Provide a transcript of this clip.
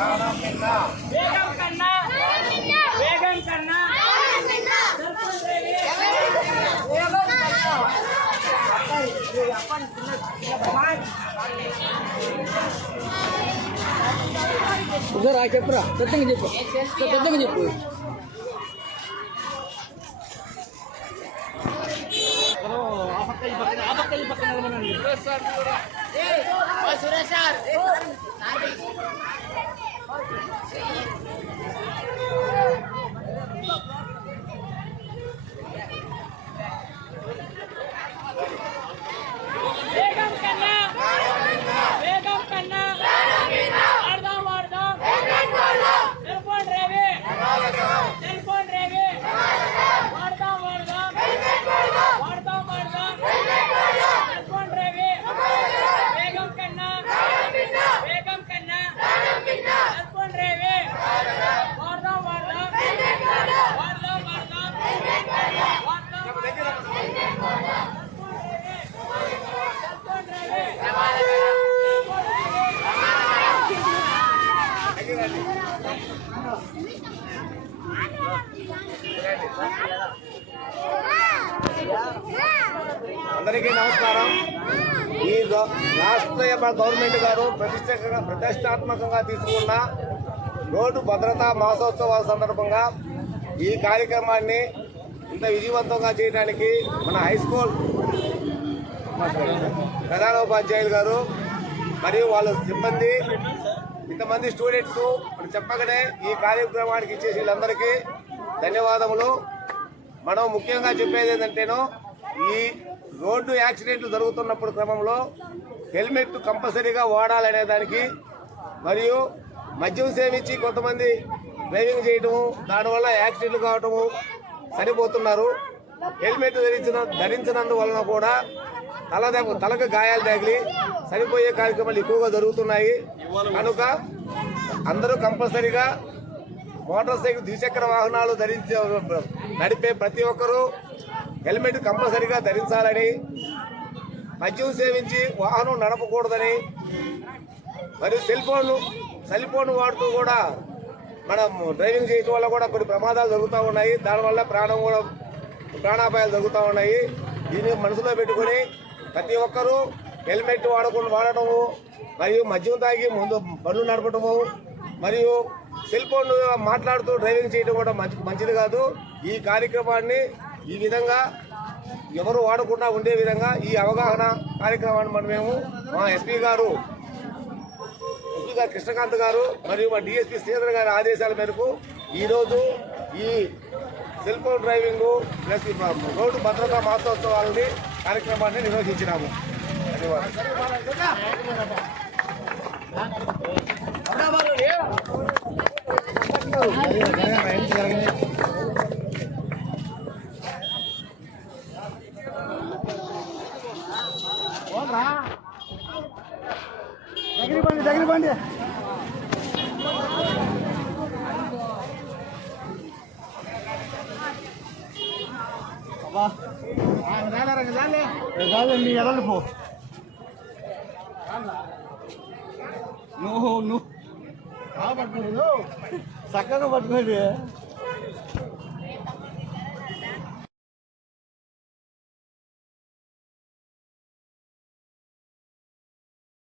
వేగం కన్నా వేగం కన్నా ఒకసారి చెప్పురా సత్యంగా చెప్పు సత్యంగా చెప్పు వేగం కన్నా వేగం కన్నా వాడదాం వాడదాం సెల్ ఫోన్ రేవి సెల్ ఫోన్ రేవి వాడదాం వాడదాం వాడదాం వాడదాం సెల్ ఫోన్ రేవి వేగం కన్నా వేగం కన్నా సెల్ ఫోన్ రేవి వాడదాం వాడదాం వాడదాం వాడదాం వాడదాం అందరికీ నమస్కారం. ఈ గ- రాష్ట్ర గవర్నమెంట్ గారు ప్రతిష్ట ప్రతిష్టాత్మకంగా తీసుకున్న రోడ్డు భద్రతా మాసోత్సవాల సందర్భంగా ఈ కార్యక్రమాన్ని ఇంత విజయవంతంగా చేయడానికి మన హై స్కూల్ ప్రధానోపాధ్యాయులు గారు మరియు వాళ్ళ సిబ్బంది ఇంతమంది స్టూడెంట్స్ ఇప్పుడు చెప్పగానే ఈ కార్యక్రమానికి ఇచ్చేసి వీళ్ళందరికీ ధన్యవాదములు. మనం ముఖ్యంగా చెప్పేది ఏంటంటేనో ఈ రోడ్డు యాక్సిడెంట్లు జరుగుతున్నప్పుడు క్రమంలో హెల్మెట్ కంపల్సరీగా వాడాలనే దానికి మరియు మద్యం సేవించి కొంతమంది డ్రైవింగ్ చేయటము దానివల్ల యాక్సిడెంట్లు కావటము సరిపోతున్నారు. హెల్మెట్ ధరించిన ధరించినందువలన కూడా తల తలకు గాయాలు తగిలి చనిపోయే కార్యక్రమాలు ఎక్కువగా జరుగుతున్నాయి. కనుక అందరూ కంపల్సరీగా మోటార్ సైకిల్ ద్విచక్ర వాహనాలు ధరించే నడిపే ప్రతి ఒక్కరూ హెల్మెట్ కంపల్సరిగా ధరించాలని మద్యం సేవించి వాహనం నడపకూడదని మరియు సెల్ ఫోన్లు సెల్ ఫోన్ వాడుతూ కూడా మనం డ్రైవింగ్ చేయడం వల్ల కూడా కొన్ని ప్రమాదాలు జరుగుతూ ఉన్నాయి. దానివల్ల ప్రాణం కూడా ప్రాణాపాయాలు జరుగుతూ ఉన్నాయి. దీన్ని మనసులో పెట్టుకొని ప్రతి ఒక్కరూ హెల్మెట్ వాడకుండా వాడటము మరియు మద్యం తాగి ముందు బండ్లు నడపటము మరియు సెల్ ఫోన్ మాట్లాడుతూ డ్రైవింగ్ చేయడం కూడా మంచి మంచిది కాదు. ఈ కార్యక్రమాన్ని ఈ విధంగా ఎవరు వాడకుండా ఉండే విధంగా ఈ అవగాహన కార్యక్రమాన్ని మనం మేము మా ఎస్పీ గారు ఎస్పీ గారు కృష్ణకాంత్ గారు మరియు మా డిఎస్పీ శ్రీధర్ గారి ఆదేశాల మేరకు ఈరోజు ఈ cell phone driving plus road భద్రతా మాసోత్సవాలని కార్యక్రమాన్ని నిర్వహించినాము. ధన్యవాదాలు. దగ్గర బండి దగ్గర బండి మీ ఎదండి పో నువ్వు నువ్వు. చక్కగా పట్టుకోండి